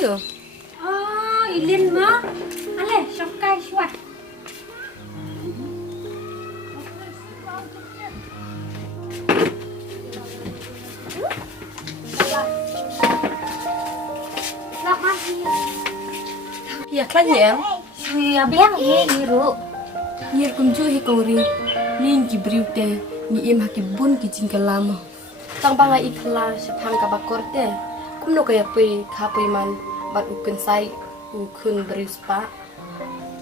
yo. Oh, ilin mah. Ale, sokai suat. Ya klan ya. Suya biang ye iru. Nyir kumju hi kongri. Ling ki briute ni im haki bun ki jingkalama. Tang banga ikla sepang ka bakorte. Kumno kaya pui kapui man bat ukun sai ukun berispa.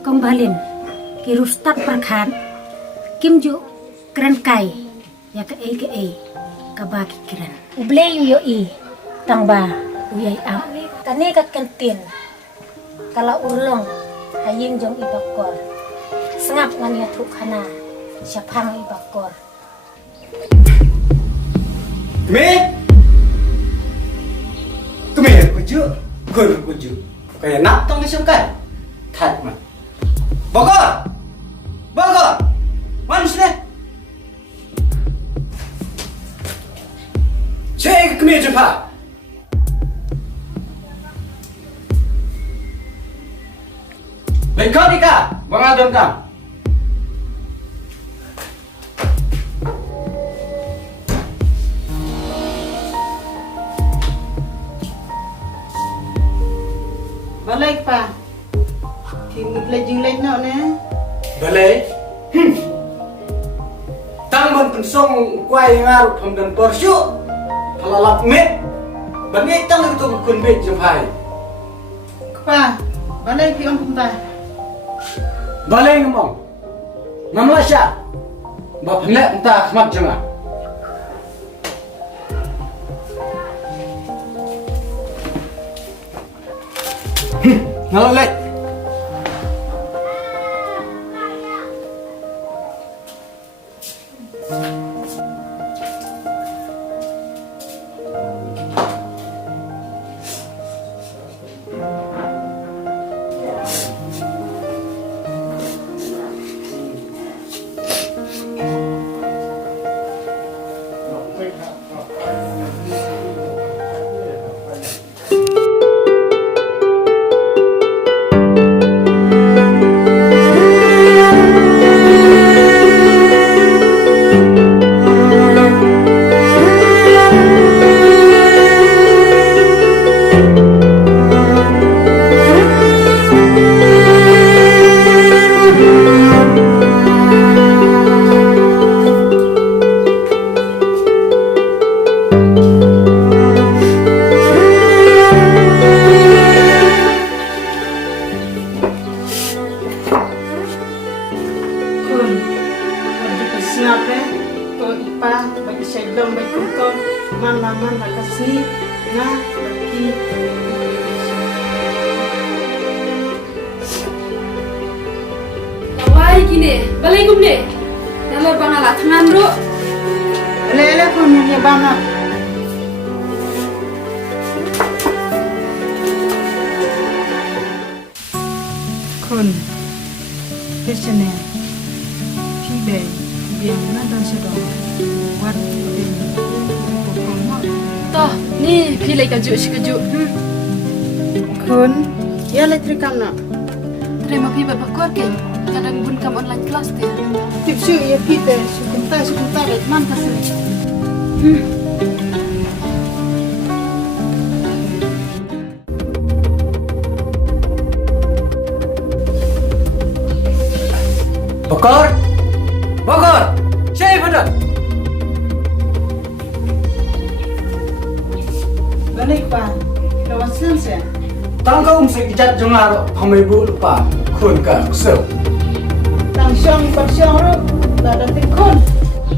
Kembalin. Kirustak perkan. Kimju keren kai. Ya ke e. Kabaki keren. Uble yo i. Tangba uyai am. Kani kat kantin. Kala urlong haying jong ibakor. Sengap ngan ya thukana. Siapang ibakor. Kami kuju, gur kuju. Kayak nak tong isong kan? Tat man. Bogor, mana sini? Cek kami jumpa. Baik kau nikah, bangadon kau. Balik pa. Timut lejing lej no ne. Balai. Tang pensong kuai ngarut hamdan porsyu. Palalap met. Bani tang itu kun bet jumpai. Pa. Balik pi om kumta. Balai ngomong. Namla sya. Bapnek entah khmat jema. Ngalek. Snape to ipa bagi sedong bagi kumpul man makasih na bagi Awai kini, balai gumne. Nalor bangala tangan ro. lele pun punya banget. Kun, kesene, pibe. Yang mana dan sedang buat Toh, ni pilih kaju sekaju. kun ya elektrik nak Terima pi bakor ke. Kadang bun kam online kelas teh. tipsu ya pite sebentar man kasih Bogor, saya benar. balik pa lewat sense Tangkau sekejap jengar hamai bu lupa kun ka kusel. langsung ipaksyong ro lada tikun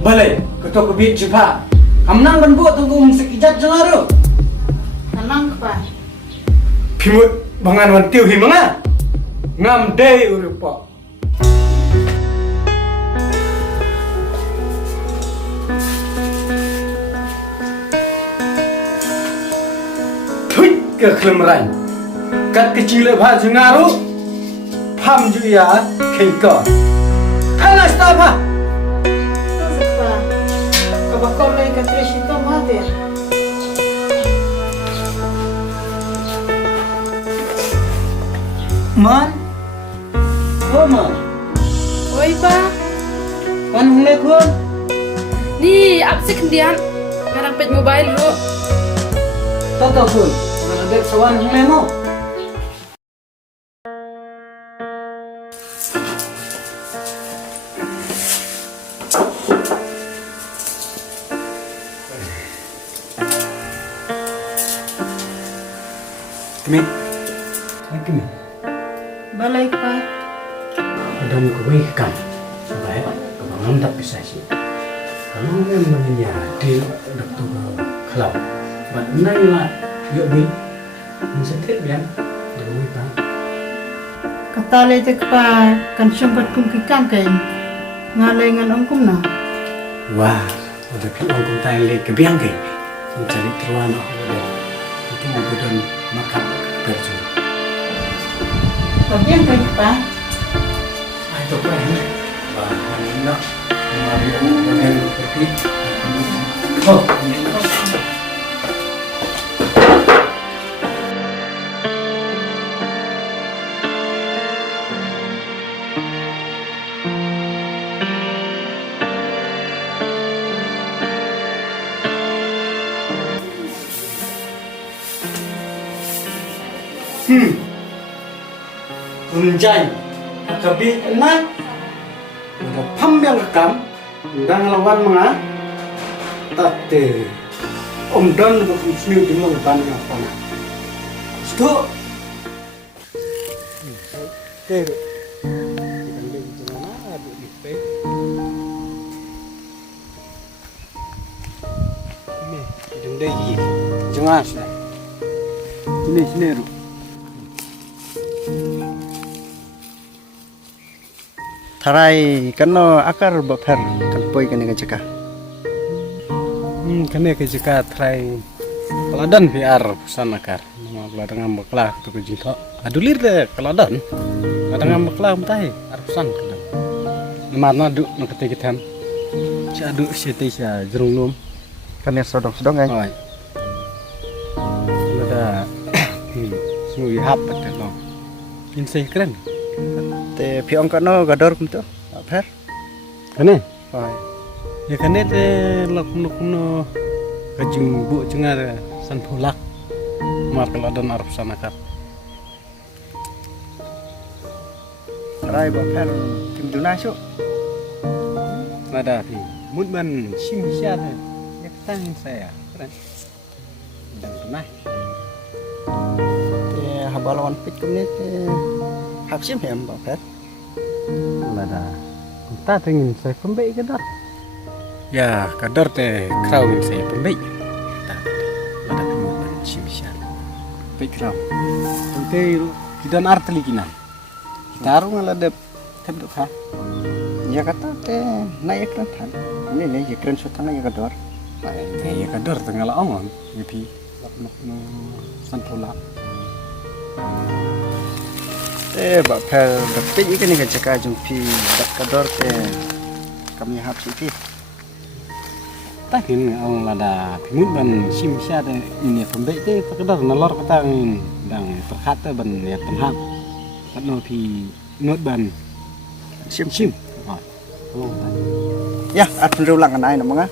Balai, ketua kebit jumpa. Kamnang ban bu tunggu sekejap jengar. tenang pa Pimut bangan wan tiu himanga. Ngam dei urupa. Ke kelemrai kat kecil lebah jengaru pam juya kengko hana stapa pa kabakor lay katrisito mate Man. Oh man. Oi pa. Kan mulai kun. Ni apa sih kendian? Ngarang pet mobile lo. Tahu kun. Kalau dek sawan mulai mo. Kami. Kami. Balik pa. Adam kuwi kan. Baik, kebangan tak bisa sih. Kalau memang di dokter kelab, benar lah, yuk bi, mesti biar dulu pak. Katale te pa kan sungkat kum kikam kain. Ngalay ngan ongkum na. Wah, ada pi orang tay le kebiang ke, mencari teruan itu mau budan makan kerja. Bagian kain pa. Itu apa ini? Bahan nak, mari bagian pergi. Oh, Tunjai, akabi enak. Ada pambiang rekam, dan lawan menga. Tate, Om Don berfungsi di mana apa? Stop. Ter. Jangan sini ru. Tarai kano akar baper kan poi kan ke jaka. Kene ke jaka tarai peladan VR pesan akar. Nama peladan ngambek lah tu ke jinto. Adulir deh peladan. Peladan ngambek lah mutai arpusan kadang. Mana duk nak ketekitan. Si aduk si teh si jerung lum. Kan ya sodong kan. Oi. Ada semua hap betul loh. Insai keren. Te pion kano gador kumto aper kane oi ya kane te lok kuno kajung bu cengar san pulak mar keladan arep sanakar rai baper kim duna syu ada pi mudman sim sia te ya tang saya keren dan tunai te habalawan pit kumne te hap sim hem baper ada kita ingin saya pembaik kadar ya kadar teh kau ingin saya pembaik ada kemudian simsian baik kau nanti kita arteli kina kita harus ngaladap tebuk ha ya kata teh naik kerentan ini nih ya keren sutana ya kadar ya kadar tengah lawan jadi santola bapak dapat ikan ni kerja jumpi tak kador kami hap sih tak ini orang lada pimut ban sim sia ini pembaik tak kador nalor kata dang terkata ban ya penhap kan pi not ban sim ya atun ulang kan ai namanya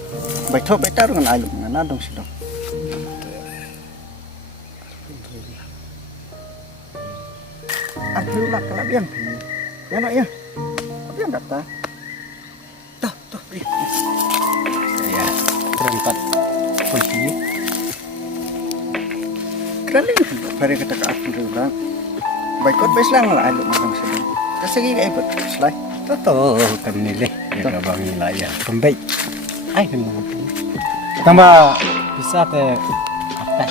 baik thop baik taruh kan ai namanya dong sih dong Aduh lah kalau biang ya nak ya biang kata tuh ya berempat kunci keren hari kata ke aku dulu baik kot beslang lah alu orang sedang kesegi kayak bet selai tuh kan nilai ya bang nilai ya kembali ai kan tambah bisa teh apa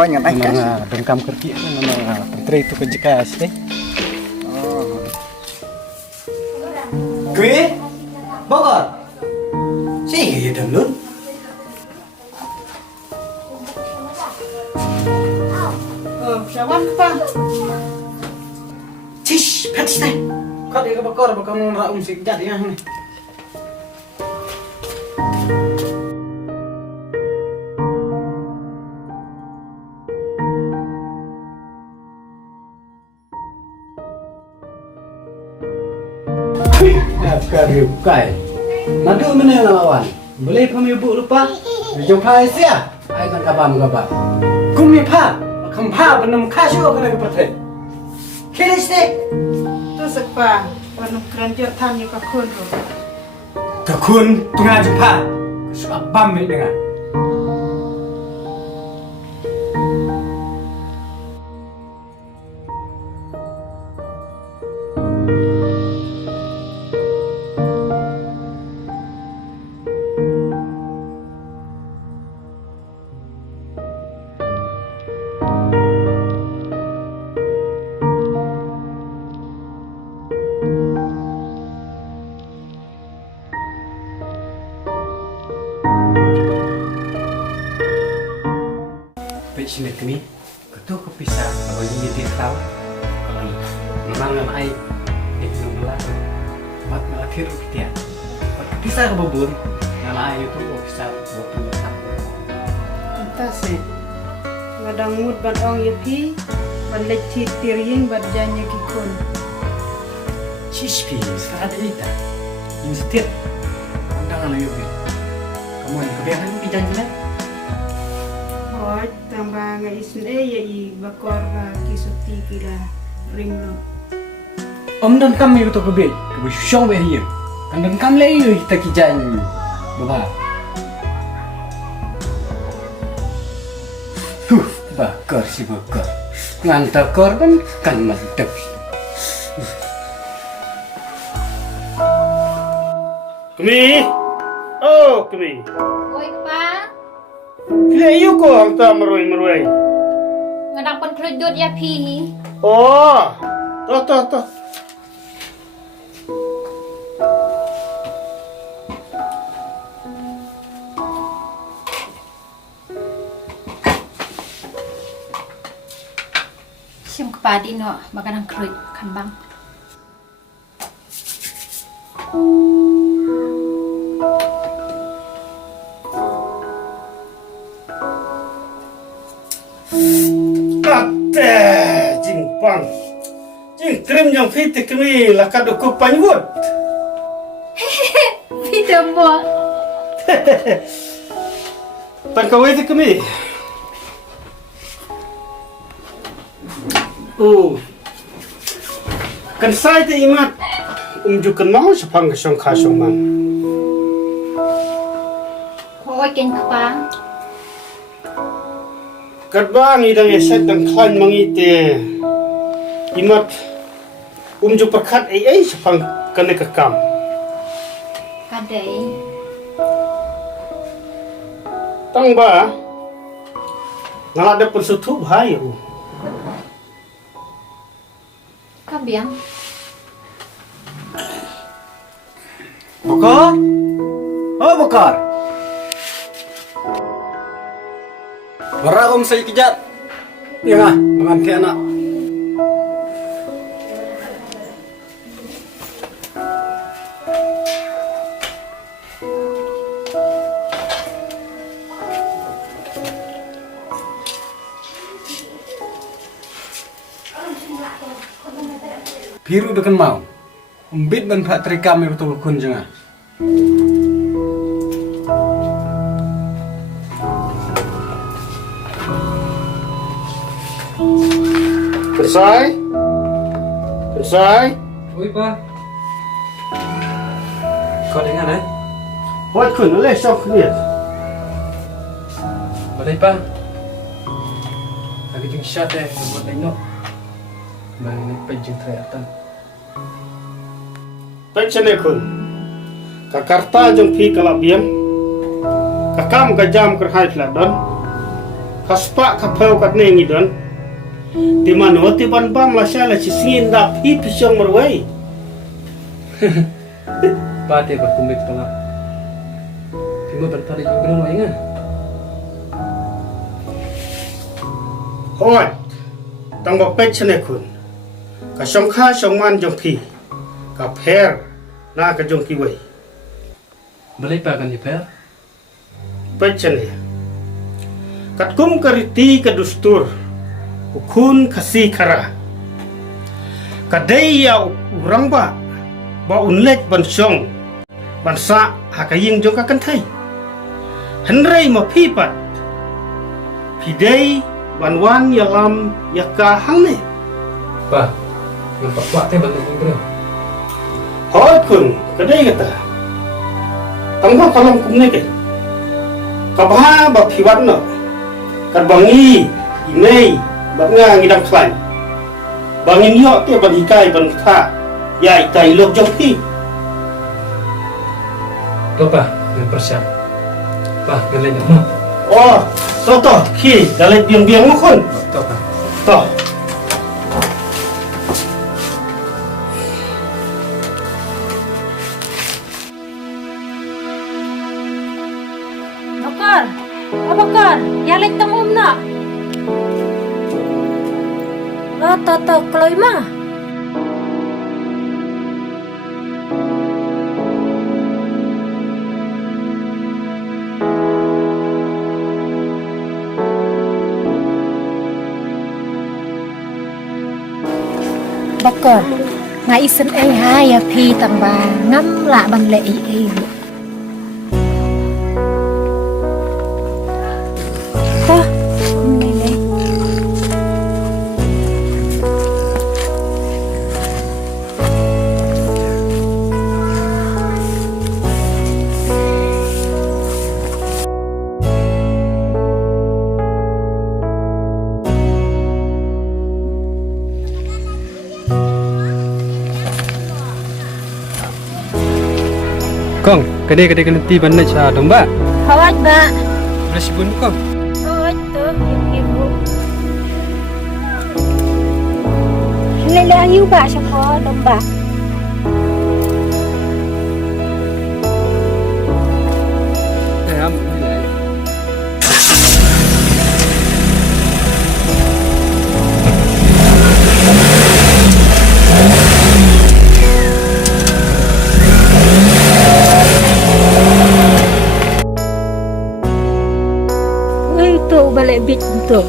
oh nyan ai kan dengkam kerja kan nama menteri itu kejeka sih Kue, Bogor, sih ya dulu. Sawan pa. Cish, patis nih. Kau dia ke Bogor, kamu raum sih jadi yang nih. Kai. Madu mana lawan? Boleh pemibu lupa? Jumpa sia. Ai kan kabam gaba. Kumi pa, kampa benum kasio kana kepaten. Kiriste. Tu sekpa panu keranjut tham yu ka khun ro. Kekun tengah jumpa. Sebab bam ni dengan. Sini kini, ketua kepisah kalau ini dia tahu kalau memang ai itu belakang, mat akhir dia, kepisah ke bubur, ngalai itu kepisah bubur belakang. Entah sih. Ngadang mut ban ong yepi, ban lecit tiring ban janya kikun. Cispi, sekarang ada ita, yang setiap undangan lagi tu. Kamu ni kebiasaan ni janjilah. Hoi, tambah ngaisin ya i bakor kisuti kila ring lo. Om dan kami betul kebias, kebias syong behir. Kan kami lagi kita kijan, bapa. Bakar si bakar, ngantar korban kan mantap. Kami, oh kami. Oi pa, Pilih ayu ko hantar meruai. ngadang pun kerudut ya pi. Oh, toh. Sim kepadi no makanan kerudut kan bang. Kate, jingpang. Jing krim yang fit kami lakat aku panyut. Video mo. Pan kawai tu kami. Oh. Kan saya tu imat unjukan mau sepang kesong kasong man. Oi ken kapa. Kadbang idang eset dan klan mangite imat unjuk perkat ai sepang kena kekam. Kadai. Tang ba ngalada persutu bahayu. Kabiang. Bakar, oh bakar. Warakom saya kejat. Ya ngah, menganti anak. Biru dekan mau. Umbit ban pak terikam betul kun jangan. Selesai. Oi pa. Kau dengar eh? Buat kun oleh sok ni. Boleh pa. Lagi jeng shot buat tengok. Bang pejeng teriatan. Pecene kun. Kakarta jong pi kalabiam. Kakam kajam kerhai fladon. Kaspa kapau kat nengi don. Di mana ti ban bam la shala singin da pi pisong merwai. Pati ba kumbit pala. Timo bertari juga no ingat. Hoi. Tang ba pecene kun. Ka song kha song man jong pi. Ka pher na ka jong ki wai. Boleh pa kan diper? Pecene. Kat kum kariti ka dustur. Ukun kasih kara. Kadai ya urang ba ba unlek ban song ban sa hakaying jong ka kan thai henrei ma phi pat phi dei ban wan ya lam ya ka hang ne Ba, nampak kuat teh balik ni kira. hoi kun kadai kata tangba kalam kum ne ke kabha ba phi wan no kad bangi inei bat nga ngidang khlai bangin yo te ban hikai ban tha ya itai lok jong phi Kau pa, dengan persiap. Pa, dengan lain mo. oh so to khi dalai biang biang mo kon Kau pa. to Bakar, Bakar, yalik tang na. To, Kloy ma. Bakar, ngai isen hai ya phi tang ba ngam la ban le ai. Ta, này này. Kong, kadai nanti bandai cha domba. Hawaj ba? Nasi bun kong. Hawaj to, ibu. Lele ayu ba siya ko domba. Am. Itu balik bit itu.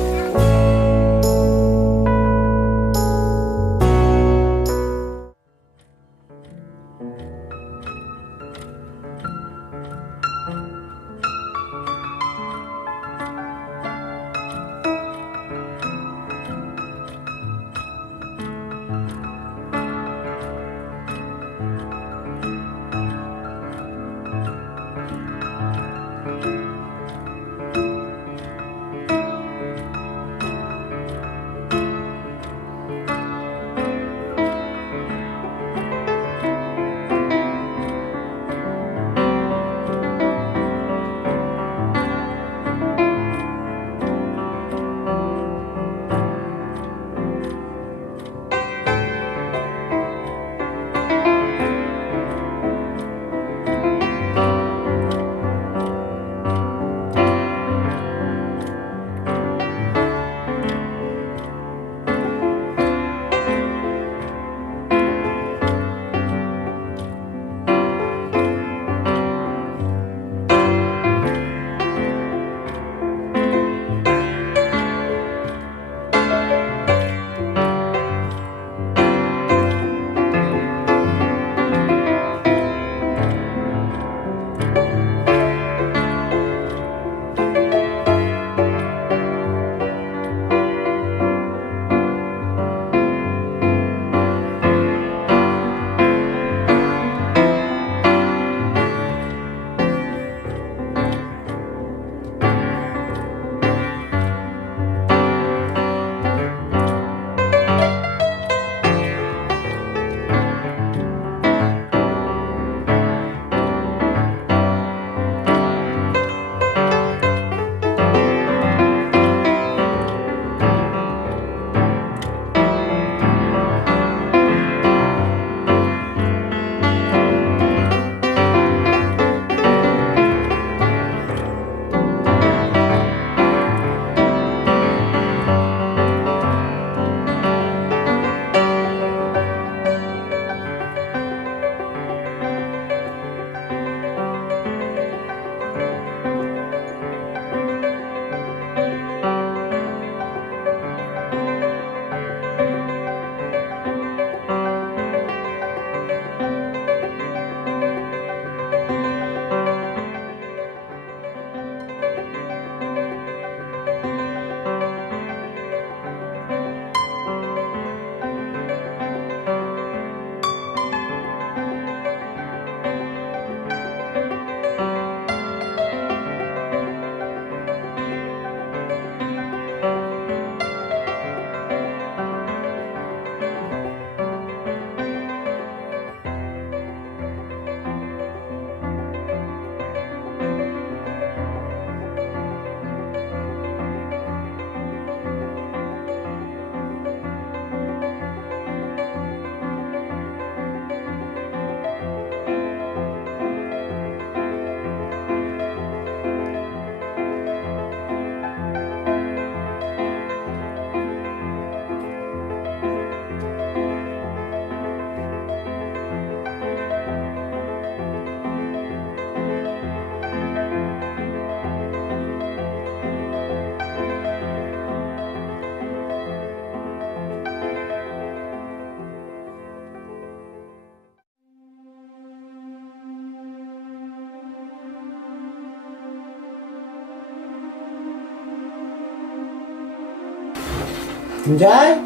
Jai,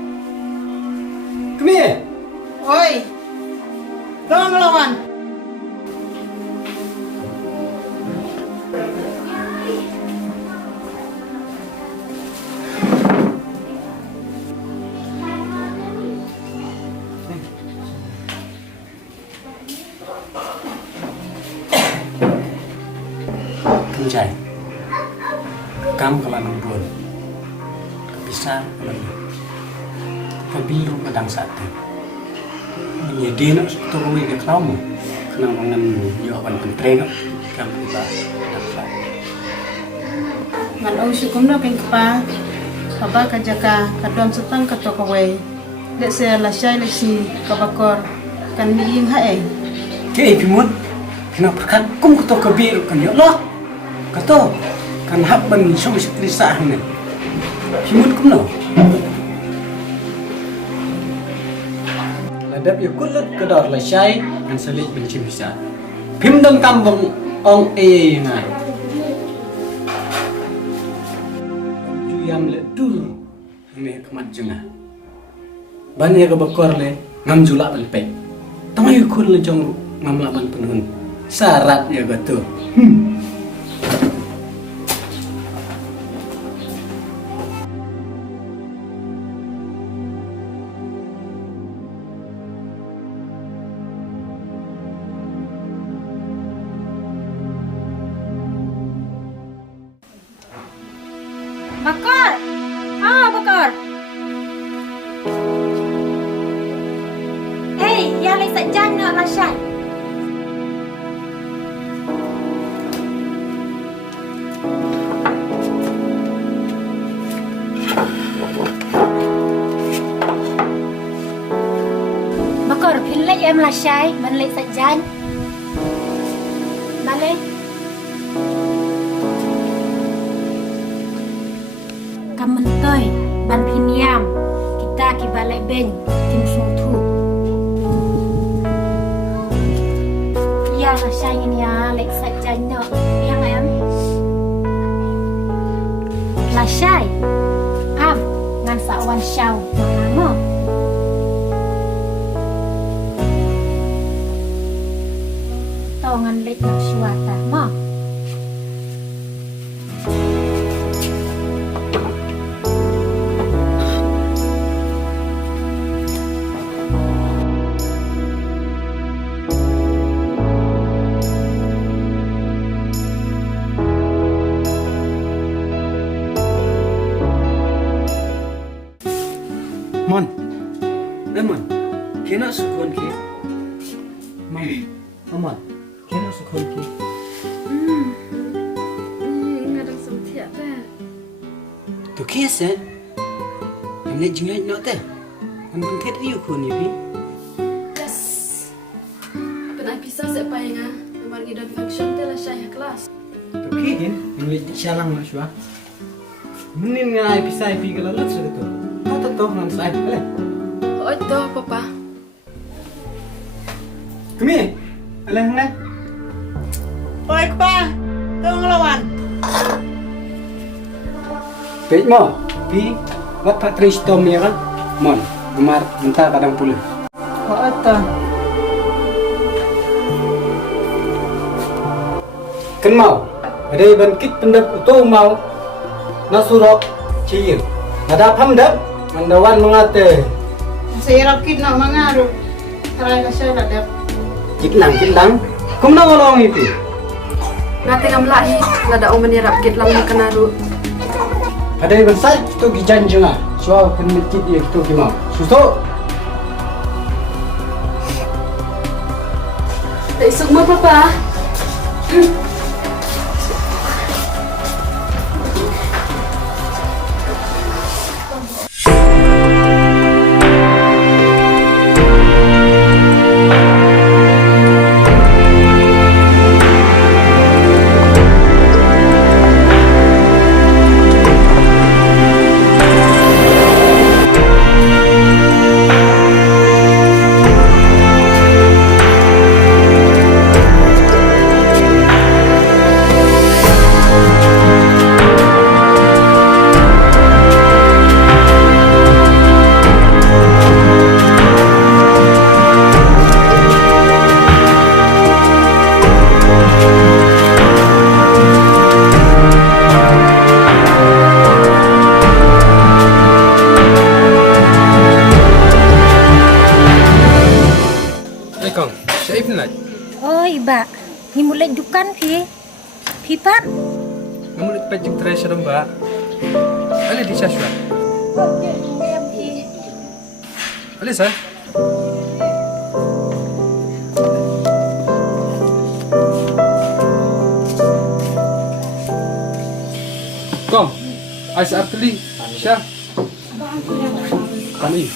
come here. Oi, tolong lawan. Jai, kamu kalau nembun, bisa lebih. Kebiru kadang satu. Menjadi nak turun ke kamu, kena mangan jawaban penting kamu kita dapat. Man au syukum no king pa. Kaba ka jaka kadon sutang ka to kawai. Lek se la syai le si kabakor kan mi ying ha ai. Ke pimun, kena perkat kum keto kebiru kan ya Allah. Kato kan habban sung setri sah ni. Pimun kum no. Ladap ya kulut kedor la syai kan selit benci bisa. Pim dong kambong ong ngai. Juyam le dur ini kemat jengah. Banyak kebakor le ngam julak belpek. Tamai kun le jong ngam laban penun. Syarat ya gatu. Bakar. Bakar. Hey, ya lấy sợi chanh nữa là sạch. Bakar, pin lấy em là sai, mình lấy sợi chanh. Bạn lên. Kamen toy ban piniam kita ki balai ben tim sung thu ya la sai ni ya lek sa chan no yang em la sai am ngan sa wan shau mo to ngan lek nak suata mo Mon, mon, kena sukun ki. Mon, kena sukun ki. Nggak ada sempit apa. Tu kes Amne jingai no te. Am pentet riu kun ni bi. Yes. Pernah pisah saya payah nomor ngidon function teh lah saya kelas. Tu kihin, amne shalang ma shwa. Menin ngai pisai pi kalau lat sudah tu. Kata tu ngan sai boleh. Oh itu papa. Kami, alang na. Oi pa, tolong lawan. Pej mo, pi wat patris tom ya kan. Mon, Umar minta kadang puluh. Oh ata. Kan mau, ada bangkit pendap utuh mau. Nasurok ciyir. Ada pamdap, mandawan mengate. Saya rakit nak mangaruh. Tarai ka syai ladap. Kitlang. Kumna ngolong itu. Ngate ngamlahi lada o menirap kit lang makanaru. Ada yang besar itu gijanjunga. Soal penmikit dia itu gimana? Susu. Tak isuk mo papa. Kong, siya ibnlay. Oh, iba. Himulay dukan Pipan. Namulit pa yung treasure ba? Ano di siya siya? Alis ha? Kom, ayos actually, siya. Kami.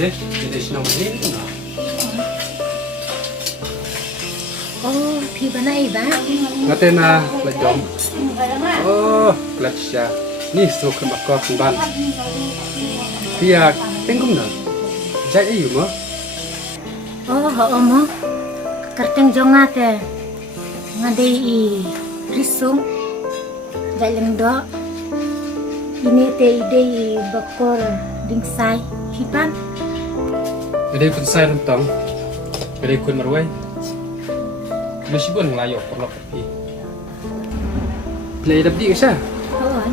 Hindi siya naman na. Oh, piba na iba. Ngayon na, lajom. Oh, clutch siya. Ni, suka makor kumban. Tiyak, tengkum na. Jaya iyo mo? Oh, oo mo. Karteng jongate. Ngaday risum. Jalang do. Ini te ide bakor dingsai. Pipan. Jadi kun saya rentang. Jadi kun marwai. Masih pun ngelayo perlu pergi. Play dapat siya. Oo.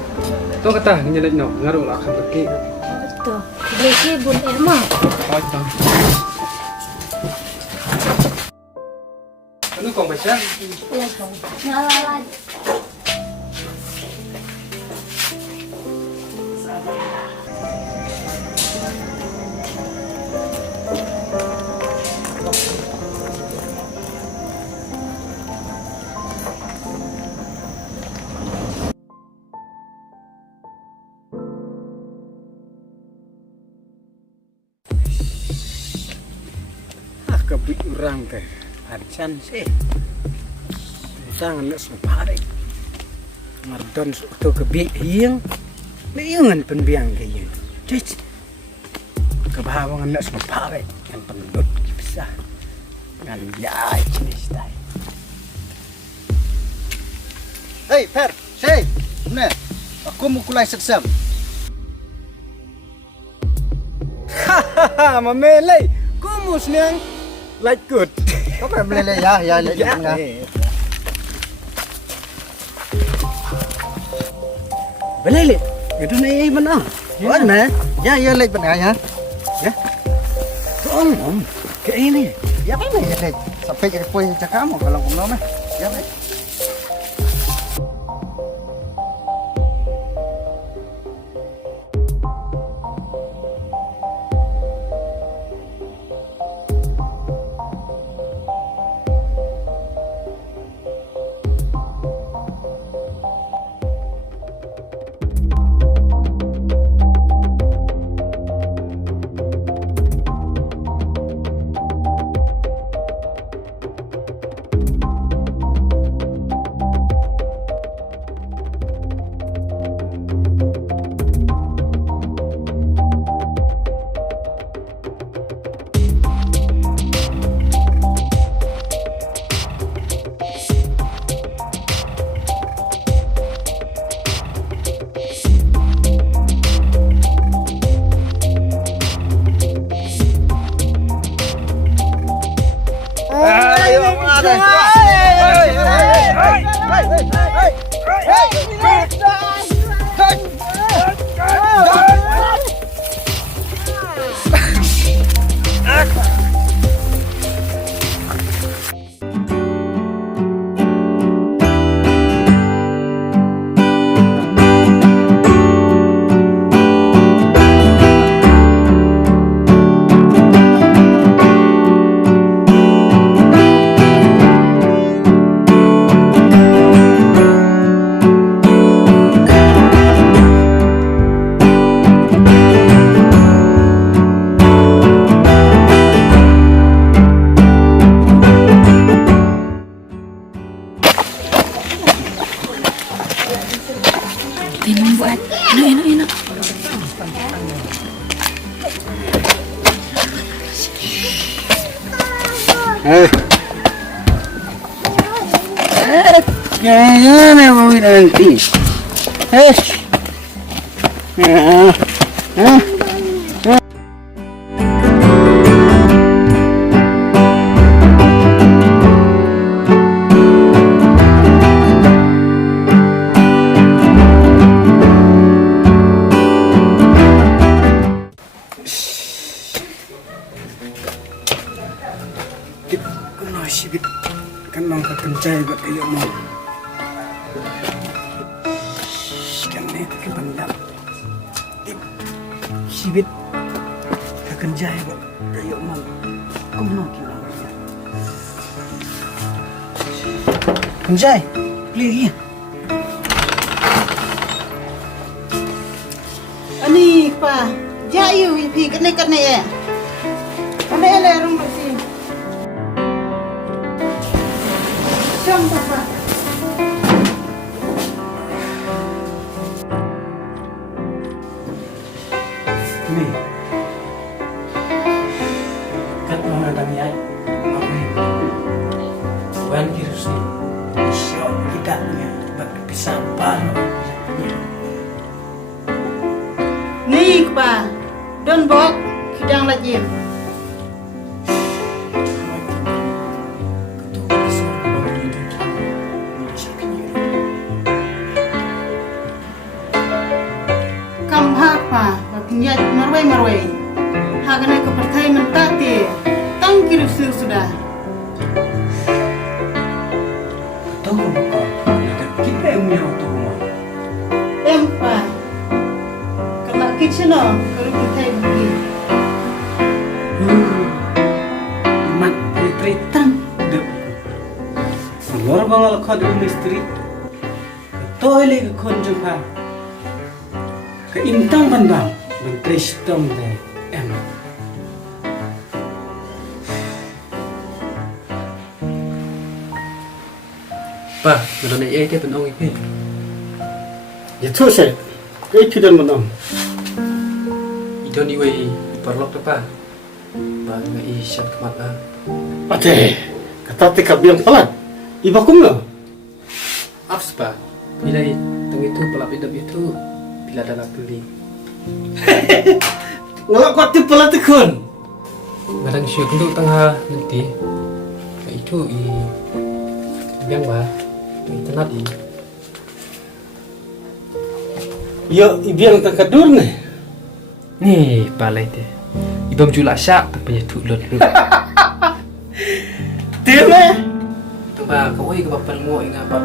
Tuh kata nyelet no ngaruh lah akan pergi. Betul. Besi bun mo. Oh itu. Ano kong baca? Kabut orang ke arcan sih sang nak supare mardon tu kebi hiang hiangan penbiang ke hiang cik kebahawangan nak supare yang pendut bisa ngan jai jenis tai. Hei, Per, say, ne, aku mau kulai seksam. Hahaha, mamelai, kumus niang. Like good. Kau pernah beli ya, lihat tengah. Beli, itu nih mana? Mana? Ya, lihat tengah ya. Ya. Om, kayak ini. Ya mana ya lihat? Sampai jadi poin cakamu kalau kamu mau. Ya, lihat. Kayaknya mau nanti. Sibit kan nong kencai buat ayo mau kan itu ke bandar sibit kencai buat ayo mau kamu nong kira kencai beli Ani pa, jayu ipi kene ya. Ane ele rung besi. Jom papa. ni kat mana dang yai wan kirus ni syok tidaknya bak bisa pan Nih pa, don bok kidang lajim. Kam hak pa, bakinyat marwai. Hagana ke partai mentati, tang kirus sudah. tahu kok kita yang punya auto rumah Pa, kalau kitchen kalau partai begini. mat tritan de luar bangal khad mistri toile ke konjung pa ke intang bandang dan tristom de em Pa, belum naik dia penong ipi. Itu saya. Itu dan menang. Itu ni wei perlok tu pa. Ba ngai syat kemat ah. Ate, kata tika biang pelat. Iba kumno. Aps pa. Bila teng itu pelap hidup itu bila ada nak beli. Ngelak kuat ti pelat ikun. Kadang syuk tu tengah nanti. Itu biang ba. Internet i. Yo, ibiang tangkadur ne. Ni balai dia. Ibam julak syak tak punya tulut lu. Tiame. Tu ba kau ke bapan mu ingat apa.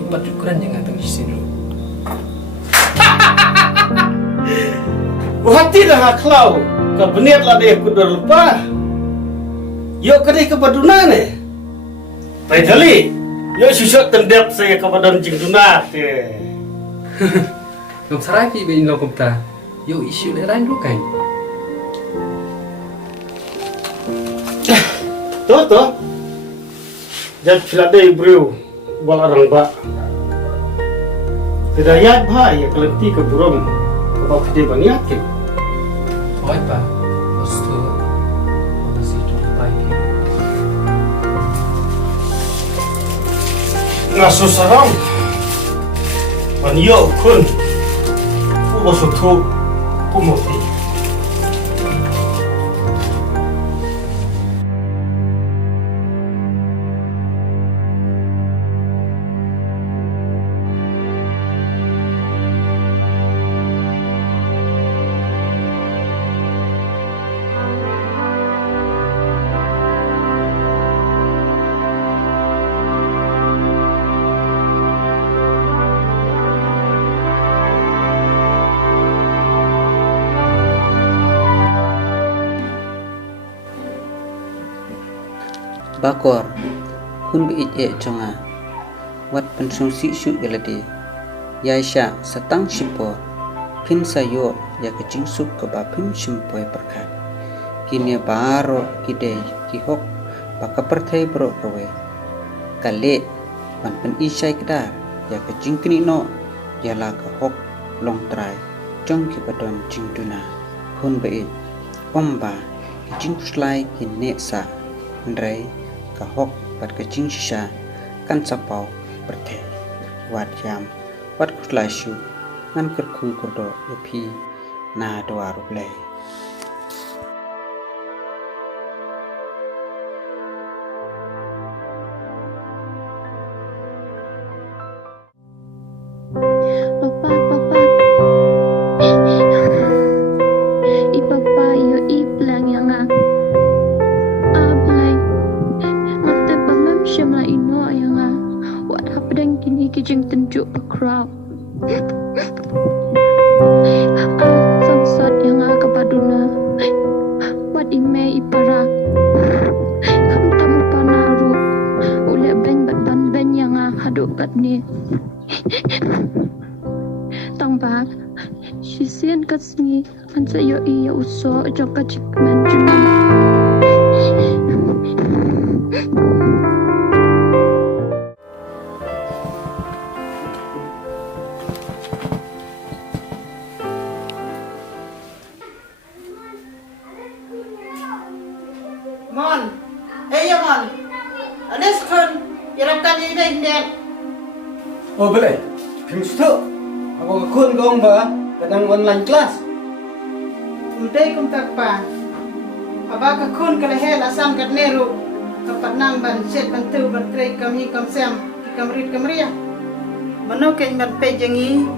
Empat ukuran jangan teng sini. Hati dah klau. Ka beniat lah dia kudur lupa. Yo kadai ke baduna ne. Pedali. Yo susut tendap saya kepada jing dunat. Ngam sarai pi be ino komta. Yo isu le rain lu kan. Toto. Jad filade bro. Wal arang ba. Tidak yat ba ya kelenti ke burung. Ke bawah dia baniat ke. Oi pa. Ostu. Masih tu baik. Ngaso sarang. Banyo kun. Ubo sutu. Pumoti. Bakor hun bi e chonga wat pensung si shu gelade yaisha satang shipo pin sayo ya kecing sup ke bapin shimpoi perkat kini baro kide ki hok baka perthai bro kawe kale pan pen isai kedar ya kecing kini no ya la ka hok long trai jong ki padon jing duna hun bi omba kecing kuslai ki ne sa Andrei kahok bat kecing sisa kan sapau berteh wat jam wat kuslaishu ngan kerku kurdo yopi na doa rublai. Papa, ipapa iyo iplang yang ablay ngate pamam shamla ino yang what happened kini kijing tunjuk pa crowd sansat yang kabaduna what ime ipara kam tamu panaru ule ben ban ben yang haduk kat ni Tangbak, sisian kasni ansa yo iya uso joka cikman juna. Mon, ya mon. Anes kun, yarapkan ini dek. Oh boleh. Pimstu. Ako kun gong ba? Kadang online class. Uday kum takpa. Abaka kun kalahel asam kat neru. Kapat nang ban set ban tu ban trei kami kam sem kam rit kam ria. Mano ken ban pejengi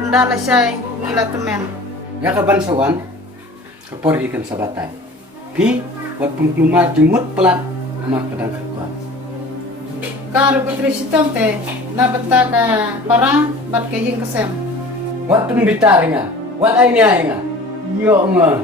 andala syai ngila temen. Ya kaban sawan. Kapor ikan sabatai. Pi buat pengkelumar jemut pelat sama kadang kuat. Karu putri sitom te na bata ka para bat ke hing kesem. Wat tung bitar nga. Wat ay niya nga. Yo nga.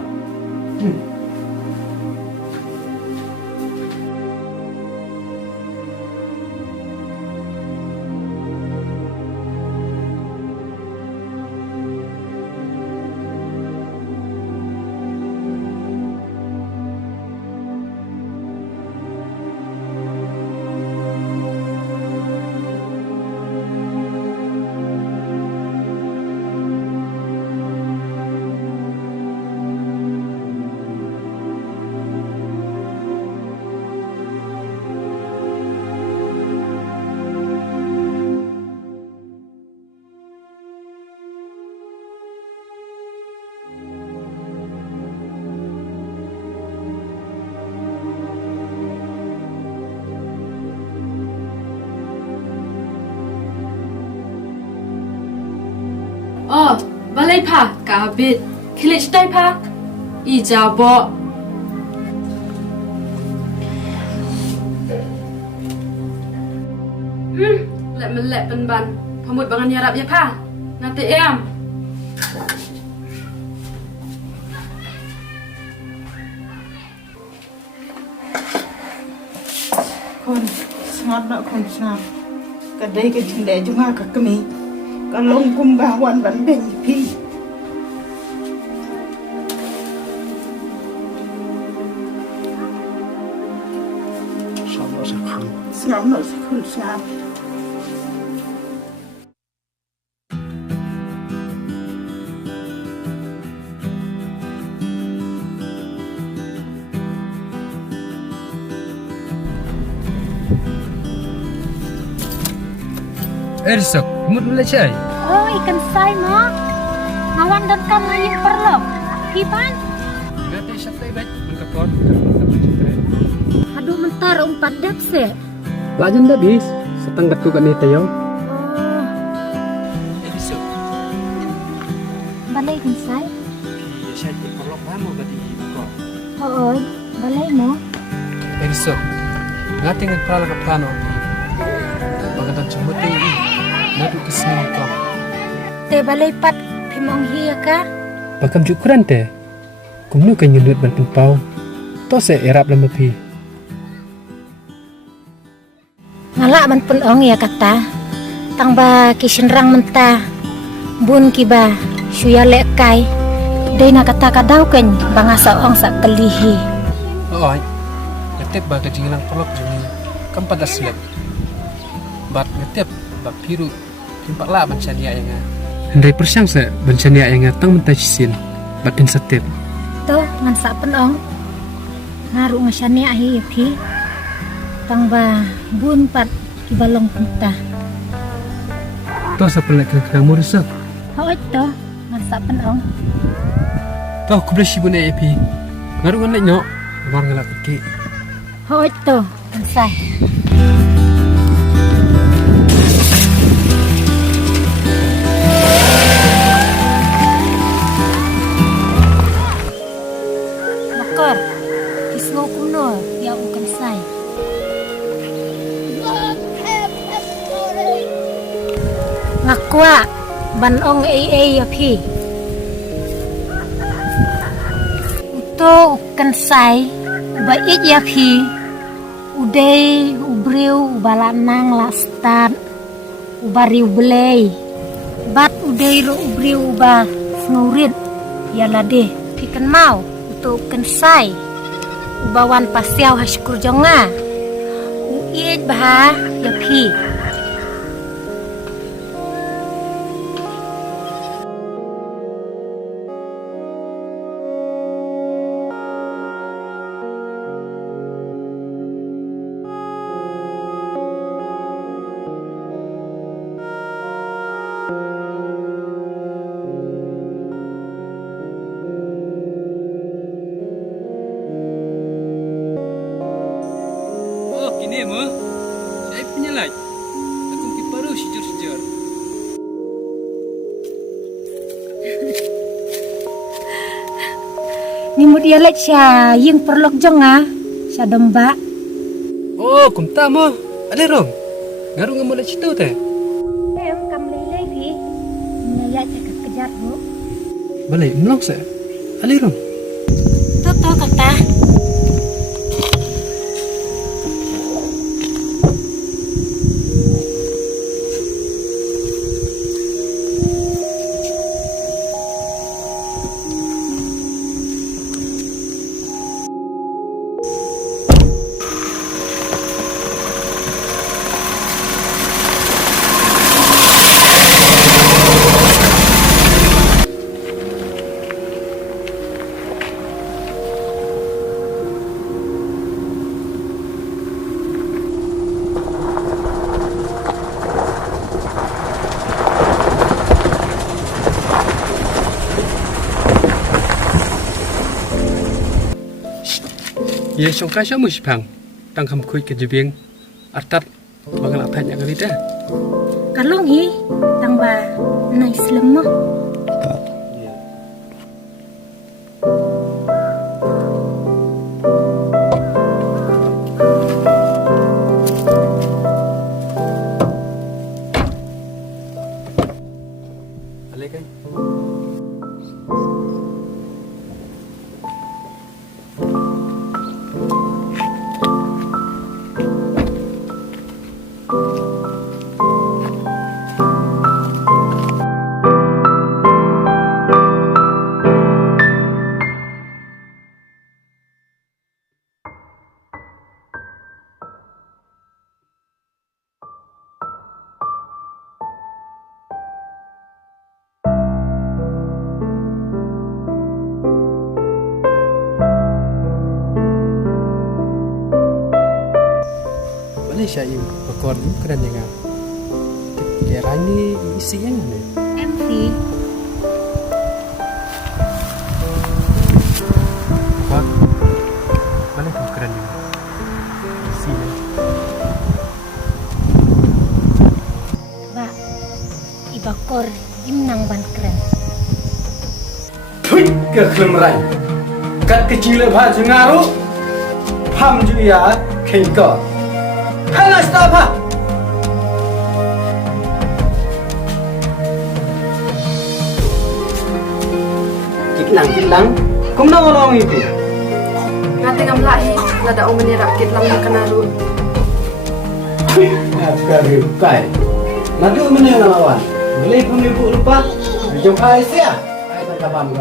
Oh, balai pa kabit. Kilit tay pa. Ijabo. Let melek penban. Pamut bangan yarap ya pa. Nanti em. Kon sangat nak kon sangat. Kadai ke jendela juga ke kami. Kalau kumbawan ban ben pi. Sama sakhan. Sangat nak sekun sangat. Ersok, mut mulai cai. Oh, ikan sai mo. Ngawan dan kam ngayim perlok. Kipan? Nanti syaftai baik mengkapot dan mengkapai. Aduh mentar umpat dep se. Lajan dah bis. Setengah tu kan ni tayo. Oh, Ersok, balai ikan sai. ya syai perlok kamu tadi kau. Oh, balai mo. Ersok, ngati ngan pala kapano. Bagadan cumut ini. Nadu kesini kau. Te balai pat pimong hiya ka. Bakam jukuran teh. Kumnu kan nyundut ban penpau. To se erap lama pi. Ngalak man penong ya kata. Tang ba kisenrang menta. Bun kiba suya lekai. Dei na kata kadau kan bangasa ong sak kelihi. Oh, ngetep baga jingilang pelok jingi. Kampat aslep. Bat ngetep bak piru. Timpak lah bencania yang Henry persyang se bencania yang tang mentai cisin. Batin setep. To ngan sak penong. Ngaru ngasane ahi pi. tang ba bun pat kibalong punta. Toh sa pelak kena murisak. Hoit to, masak penong. Toh ku boleh sibuk naik api. Ngaruh kan nak nyok. Mar ngelak pergi. Hoit to, ansai. Makor, kisgo kuno ya ukan sai. Ngakwa, banong ya pi. Uto ukan sai, bait ya pi. Udai, ubriu, balanang, lastat, ubari ublei. Bat udai ro ubriu uba ngurit ya lade. Pikan mau, uto ukan sai. Ubawan pasiau haskur jonga. Uiet bah ya pi. Oh, kini mo. Saya punya lagi. Aku mungkin baru sejur-sejur. Nimut ya lek sya yung perlok jonga. Sya domba. Oh, kumta mo. Ada rom. Ngaruh ngamu nak cerita teh. Em kam lelai pi. Nyaya cakap kejar bu. Balai, melong saya. Ada rom. Toto kata. Ye songkai syamu sipang. Tang kam kuy ke jebing. Artat bangal apat yang kali dah. Kalong hi. Tang ba nice lemah. Alai kan? Malaysia yung bakor yung keren yang kira ini isinya nih. MV. Bak, mana yang keren yang isinya. Ba. Ibakor imnang ban keren. Thuy ke klemrai. Kat kecil lebah jengaru. Pam juya kengko. Hana stop ha. Kitlang, kum nang orang itu. Ngate ngam lahi nada o menira kit lam kanaru. Kari kai. Nanti umene ngelawan. Beli pun ibu lupa. Jumpa Aisyah. Aisyah kapan.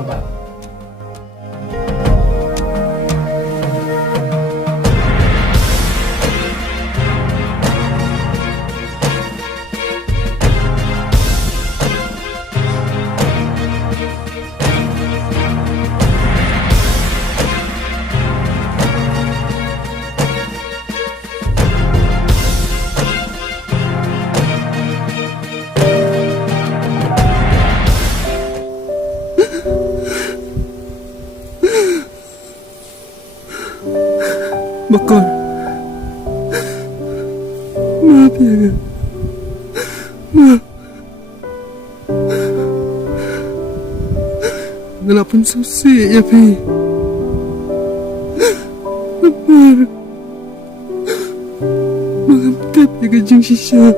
Bakor. Maaf ya kan. Maaf. Ngelapan susi ya Pi. Maaf. Mengantep ya kajeng sisa.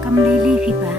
Kam lele fi ba.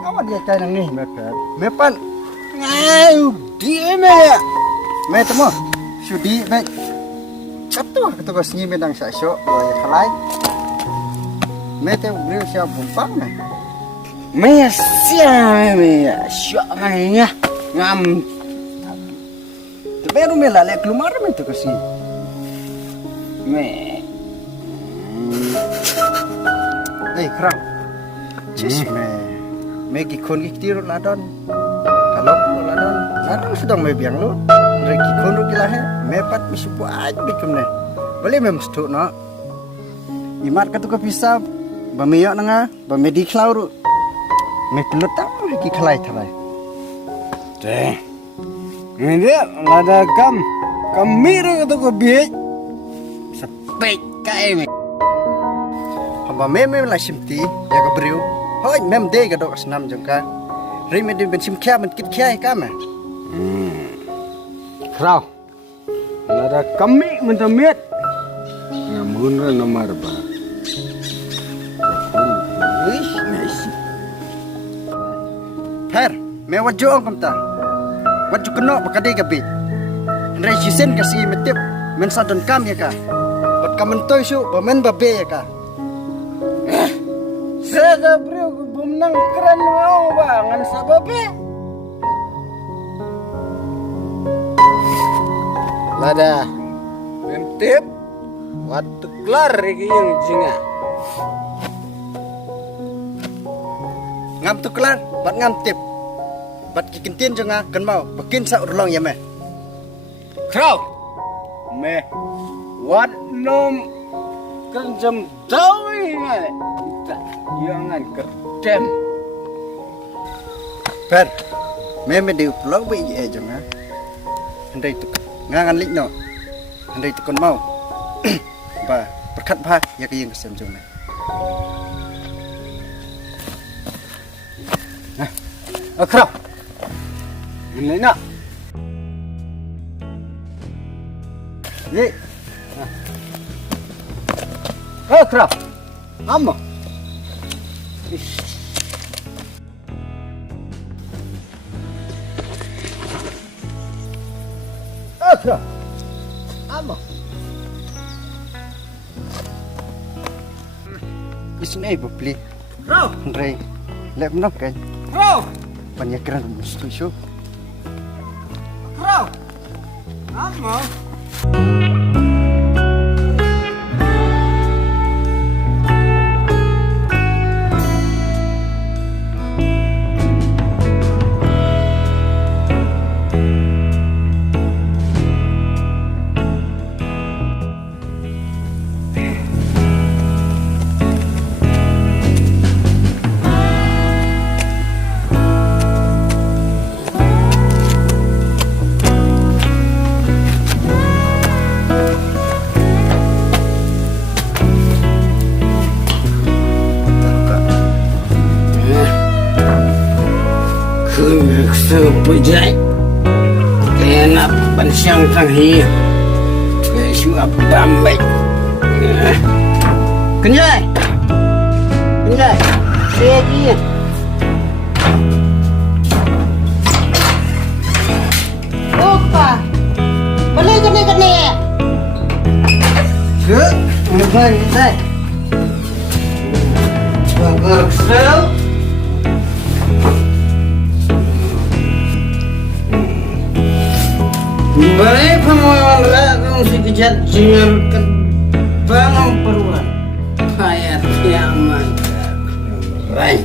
Awan dia cai nang ni Pher. Mepan. Ngai dia me ya. Me temo. Sudi me. Katu kau senyi medang syok ya khalai. Me te beliau siap bumpang na. Me siap me syok ngai ngam. Teberu me la le kelumar me tu kasi. Me. Kerang. Cis me. Megi kon giktir ladon. Kalau ladon, ladon sedang me biang lu. Reki kon ru kilah mepat misupu aj bikum ne. Boleh mem stu no. Imat katu ka pisah bamiyok nanga, bamedi klau ru. Me pelut tak ki khalai thalai. Teh. Ini lada kamir katu ka biej. Sepek kai me. Hamba me la simti ya ka briu. Hoi mem de ga dok senam jengka. Rim de ben sim kya men kit kya ka ma. Krau. Lada kami mentamit. Ngamun ra nomor ba. Ish nice. Pher, me wajo kam ta. Wajo keno bakade ka bi. Ndrai sisen ka si metip men sadon kam ya ka. Bat kamen toy su ba men ba be ya ka. Saya bro bumnang keren mau bangan sababe. Lada. Mentip. Waktu kelar iki yang jinga. Ngam tu kelar, bat ngam tip. Bat kikintin jonga kan mau bikin sa urlong ya me. Krau. Me. Wat nom kan jam tawi ngai. Jangan kertem. Pher, me de pulau be je jonga. Andai tu ngangan lik no. Andai tu kon mau. Ba berkat ba ya ke yang kesem jonga. Krau. Ini nak. Ye, Krau. Amma. Krau. Amma. isnai beli. Krau. Andai lek menok kan. Krau. Banyak keren mustu. Krau. Amma. Sepujai kena pensiang tanghi kesu apa baik kenyai dah. Lagi. Opa. Boleh kene. Ke, ngapain dah? Bagar sel. Balik pemawan lagu si kejat jingan ke bangun peruan. Hayat yang mantap. Right.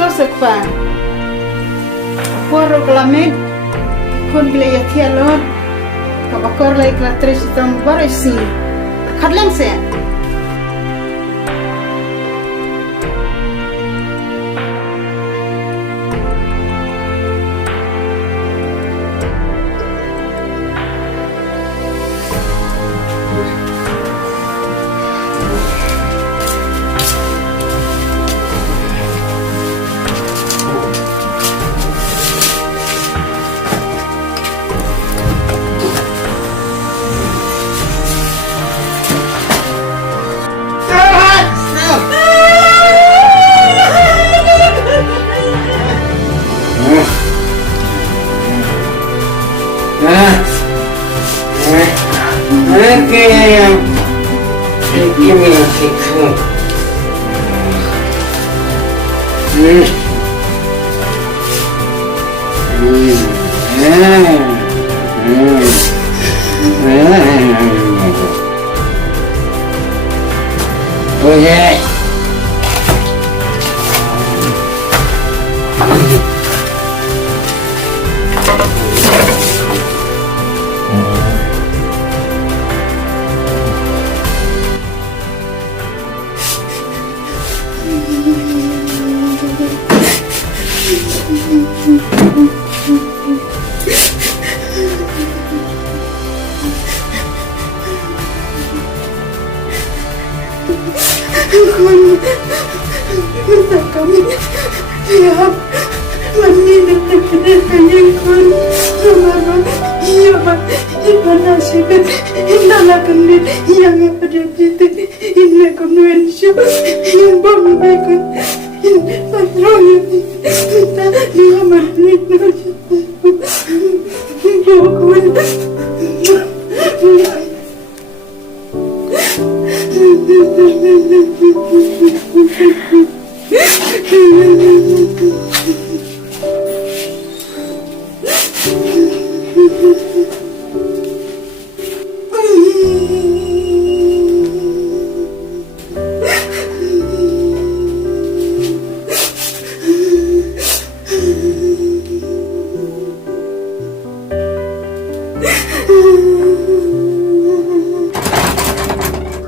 Tosok pa. Poro kelamid. Kun bila ya tialot. Kabakor lai klatris itam barisi. Kadlang sen.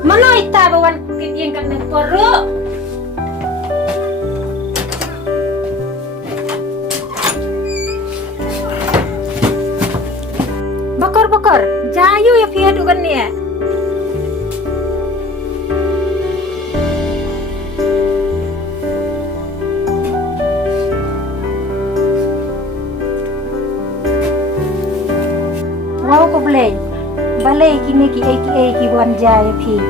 Manoy tabawan kitiyan kang nagporo. Bakor, jayu ya pihadukan niya. Wow ko balay kini ki bukan jaya pi.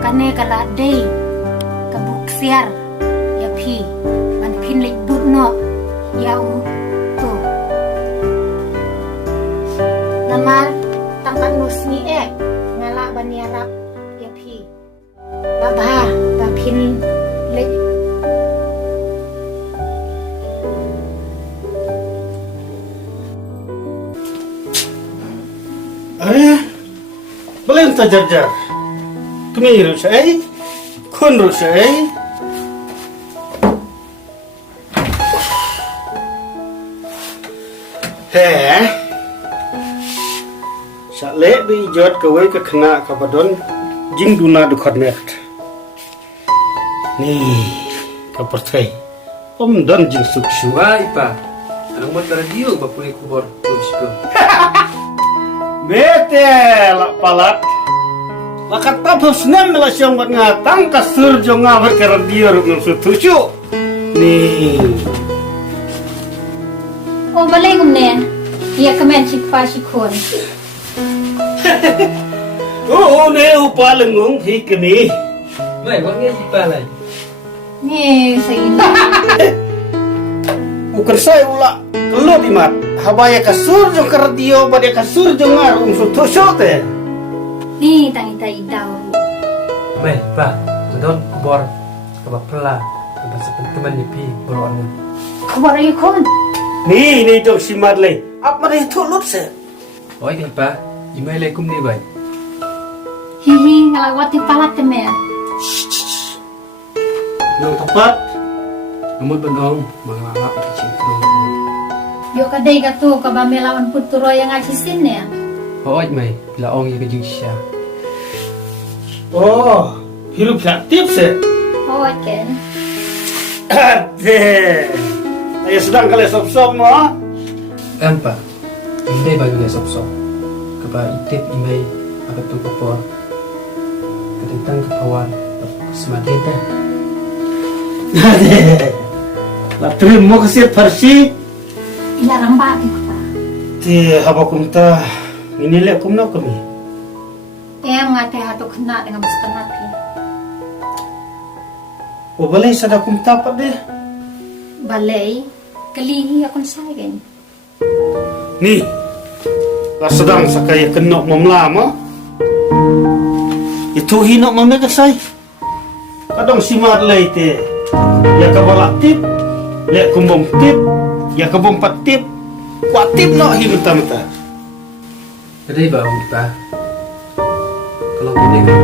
Kane kala day kabuk siar ya pi man pin lek but no yau tu nama tampat nusni ngala baniarap ya pi baba ba pin lek Boleh entah jar. Kami rusai, kun rusai. Sale bi jod kawai ke kena kapadon jing duna dukhot net. Nih, ka pertai. Om dan jing suksu. Wah, Ipa. Anong buat radio ba puli kubor tulis ko? Bete la palat. Lakat tapos nem la siyang buat ngatang kasur jo ngabar ka radio ruk ng sutusyo. Ni. O balay gumne. Iya kemen sikpa sikon. Oo, ne upalengong hikni. Mai, wag nga Ipa lai. Ni saina. Uker saya ula kalau di mat. Habaya kasur jo ka radio badya kasur jo ngar sutusyo te. Ni tangita idaw. Mai, Ipa. Madon kubor ka pela. Ka teman ni pi boroan. Kabar ayo kon. Ni dong si Marley. Apa dia tulut se? Oi, Ipa. Imai lai kum ni bai. Hihi ngalawat palat teme. Yang tepat. Numod bandong mga alap kicing dong. Yo kadai gato ka ba melawan puturo yang acisin ne. Oi, mai. Laong ye kajing siya. Oh, hirup aktif se. Oh ken. Ade. Ayo sedang kali sop-sop mo. Empa. Hindi ba yung sop-sop? Kaba itip imay agad itong kapor. Kadintang kapawan. Semadin ta. Ade. Latrim mo kasi parsi. Ilarang ba ko pa. Ti haba kumta. Inilek kumna kami. Nga teh hato kena dengan basta napi. O balay sada kumta pa de. Balay kalihi akon sagen. Ni. Sedang sakay kenok mamlama. Itu hinok mamega say. Kadang si Marley te. Ya kabalak tip. Lek kumbong tip. Ya kabong pat tip. Kuat tip no hinta-mata. Kadai ba ang Ipa? Kalau hindi ka.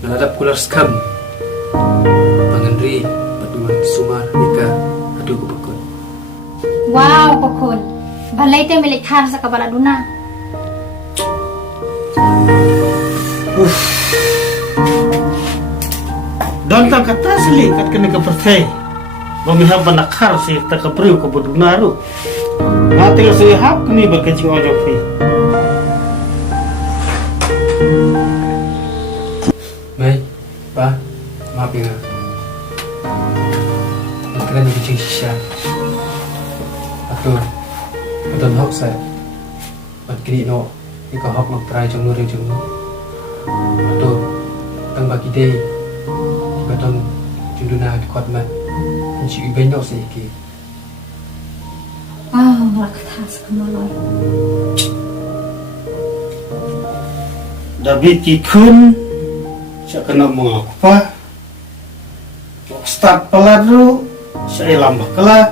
Naladap kular skam. Panganri, paduan sumar, ika, aduh kubakon. Wow kokon. Balay te milik har sa kabaladuna. Don tang kata sili kat kena kepercay. Bamihab banakar si takapriu ke budunaru. Mati ka si hap kini berkecing ojok fi. Mai, Pa, maaf ya. Kalian yang kecing sisa. Atau hok saya. Bat kini no, ika hok nak try jong nur jong. Atau tang bagi day. Baton juduna kuat mat. Inci iben no sedikit. Ah, laktas kemaloi. David kikun. Siya kena mga pa. Start pala dulu. Siya ilambak kala.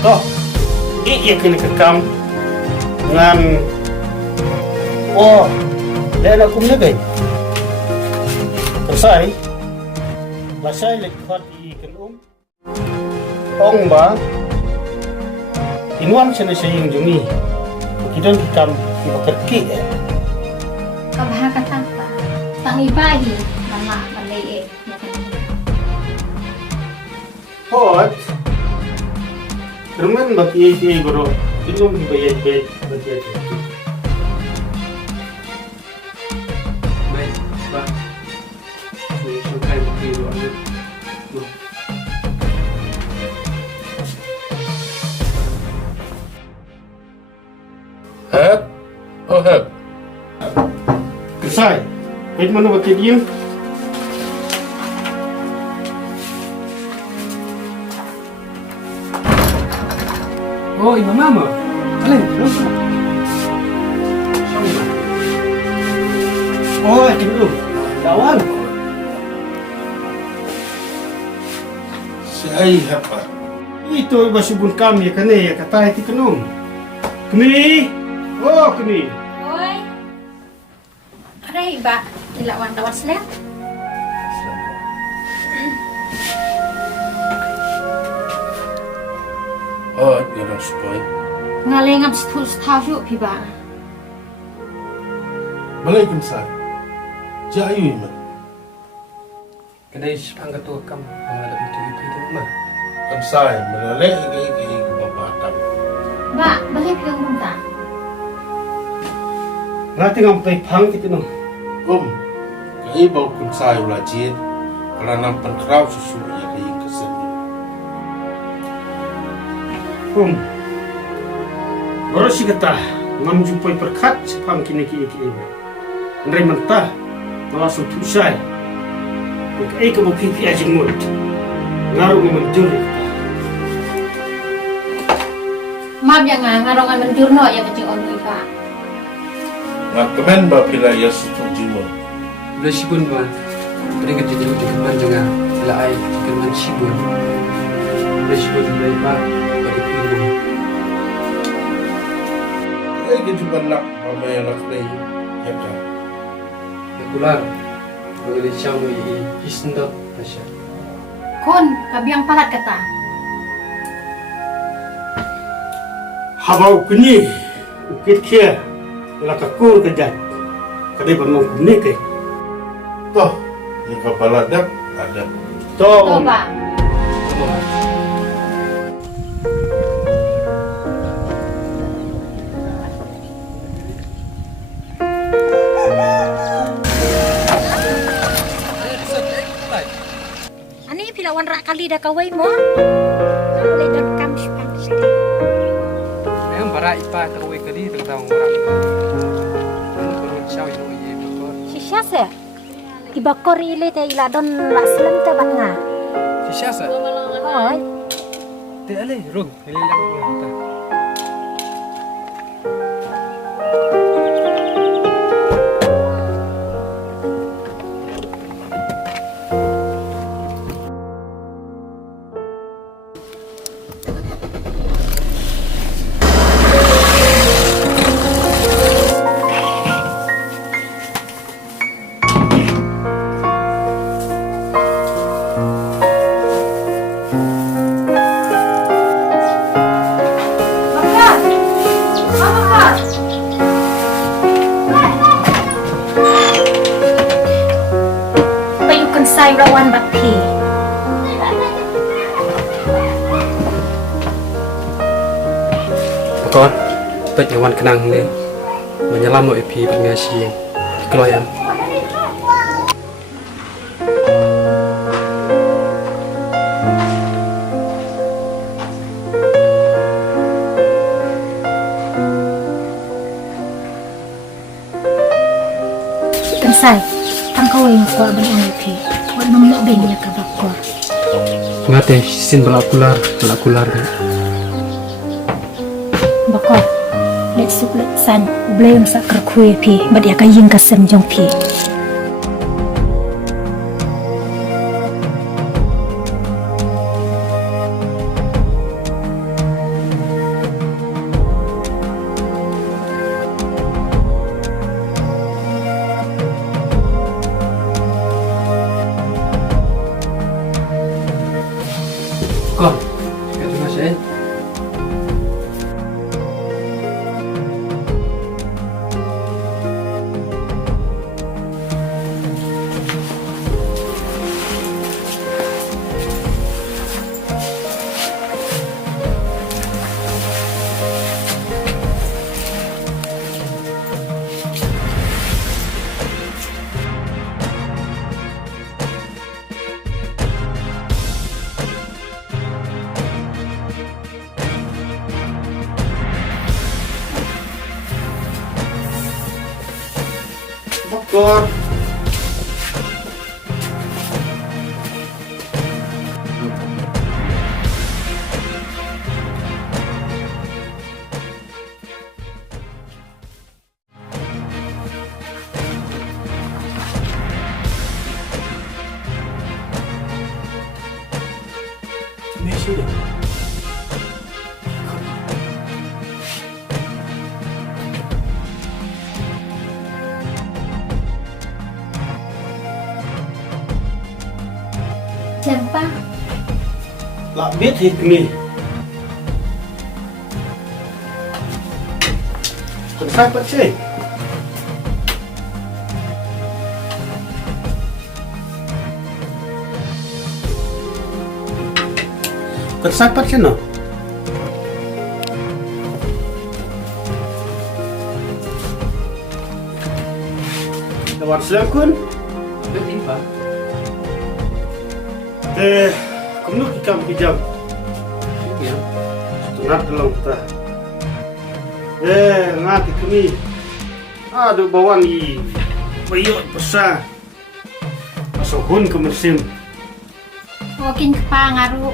Toh, iya kini kekam. Ngan. Oh, dahil akum na gay. Kasay. Lasay lekhat ikan Ong ba? Inuan siya na siya yung jungi. Kita kikam ibakarki eh. Kabahaka tapa. Tangibahi. Mama, malay eh. Hot. Kerman baki iya guru. Ilum bayad baki aja. Mai, Pa. Saya sukai bagi doa. Oh, Heb. Kesai. Baik mana waktu dia? Oh, ibu mama. Alin, Oh, itu. Lawan. Saya apa? Itu iba subun kami kene ya kata itu kenum. Keni. Oh, keni. Oi. Ada iba ilawan tawas leh. Oh, you know, spoy. Ngalengam setahu piba. Malay kumsay. Jayu iman. Kedai sepang ketua kam menghadap itu itu mah. Kumsay, malalay igi kumabatam. Ba, balik ke munta. Nanti ngampai pang itu no. Kaibaw kumsay ulajin. Kalau nampan kraw susu ya kayi kesan. Baru si kata ngam jumpai perkat sepang kini kini kini. Andai mentah malah suatu saya. Ikai kamu pipi aja mulut. Ngaruh menjur kata. Maaf ya ngarongan menjurno ya kecil on iba. Ngakamen ba pila ya setuju mo? Udah sibun mah. Beringat jadi ujian man jangan laai jika man sibun. Udah sibun mulai pak pada pilu. Ay gitu balak mamaya laklay. Ya kan. Regular. Mengenai siapa ini isendot nasya. Kon, kabiang palat kata. Habau kini ukit kia lakakur kejat. Kadai bangun kini ke. Toh, yung kapaladap ada. Toh. Coba. Ani pilawan rak kali dah kawai mo. Boleh dan kam sepang sedih. Ayam bara ipa kawai kali tentang orang. Kamu perlu siapa yang ini bakor. Sisya se. Iba kori ile te ila don la selam te bat nga. Siapa? Oi. Te ale rung nililang ko ta. Payukan say rawan bakti. Bakor, pet nyawan kenang ni. Menyelam lo epi pengasi keloyan. Kan say, tang kawai ko ban ang pi. Wan mang lo ben ya ka bakor. Ngate sin belakular kan. Bakor. Let sup let san, blame sa kerkui pi, bad ya ka ying ka sem jong pi. Bakor, kat rumah saya. Bakor. Ini sudah. Siapa? Lak biết hikmi. Kenapa sih? Kenapa sih no? Lewat selakun. Bertimpa. Kamu kita bijam. Ya. Setengah dalam kita. Ngati kami. Aduh bawang i. Bayot besar. Masukun ke mesin. Walking ke pangaru.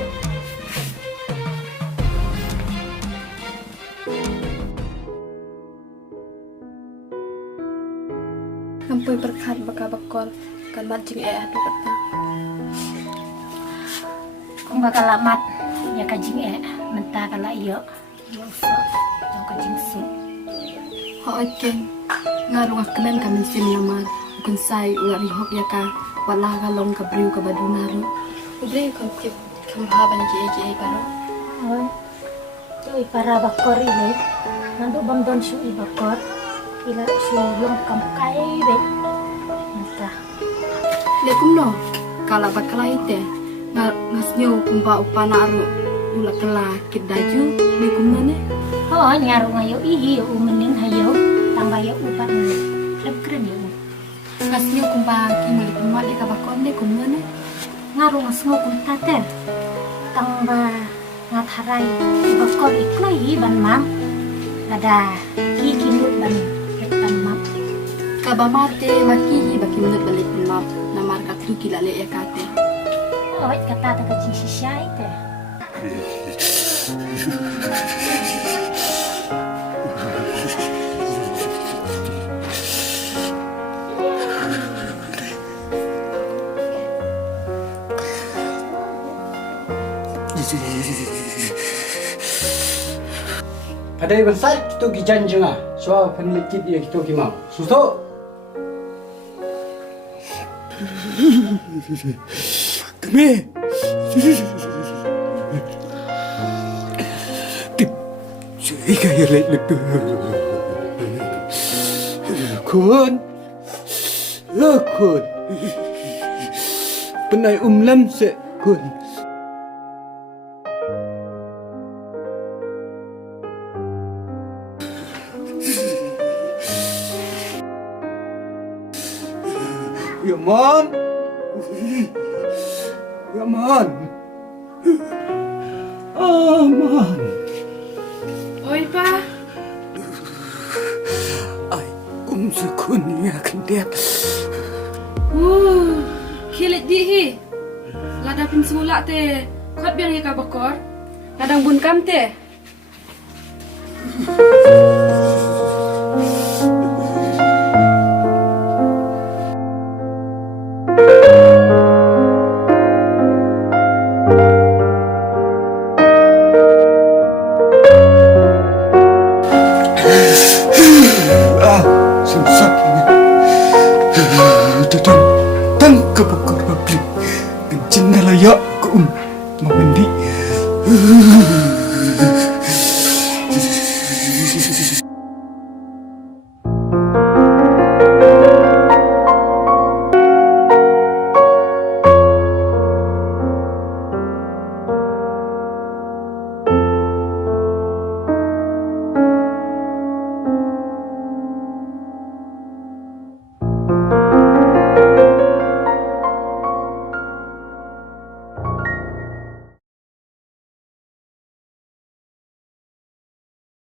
Nampui berkat baka bakor kan mancing adu kata. Kung bakal lamat ya kajing mentah kala iyo so jong kajing su. Ho ikeng ngaruh kenen kami sim lamar ukun sai ular rihok ya ka wala galong ka briu ka badunaru. Ubre kon kip kam haban ki baro. Oh, so para bakor ini nandu bam don su i bakor ila su long kam kai be mentah. Lekum no kala bakalai te ngasnyo kumpa upana aru ula kala kidaju lekum no ne. Oh, nyaru ngayo ihi umening hayo tambah ya upat leb keren ya. Ngasnyo kumpa kimali kumali ka bakon lekum no ne. Ngaru ngasngo kum taten tambah ngatharai bakor ikloi ban mam ada ki kinut ban ban mam. Kabamate makihi baki menut balik map namar katru kilale ya kate. Oh, kata ta kajing sisai te. Kadai besar kita gijan jenga. So peneliti dia kita kimau. Susu. Kami. Tip. Cuy kaya lek tu. Kun. Lakun. Penai lam se kun. Ya man. Ya man. Aman. Oi pa. Ai sukun ya kendep. Kilit dihi. Ladapin semula te. Kot biang ya ka bakor. Ladang bun kam te. Kebakar pabrik kencing layak ke mandi.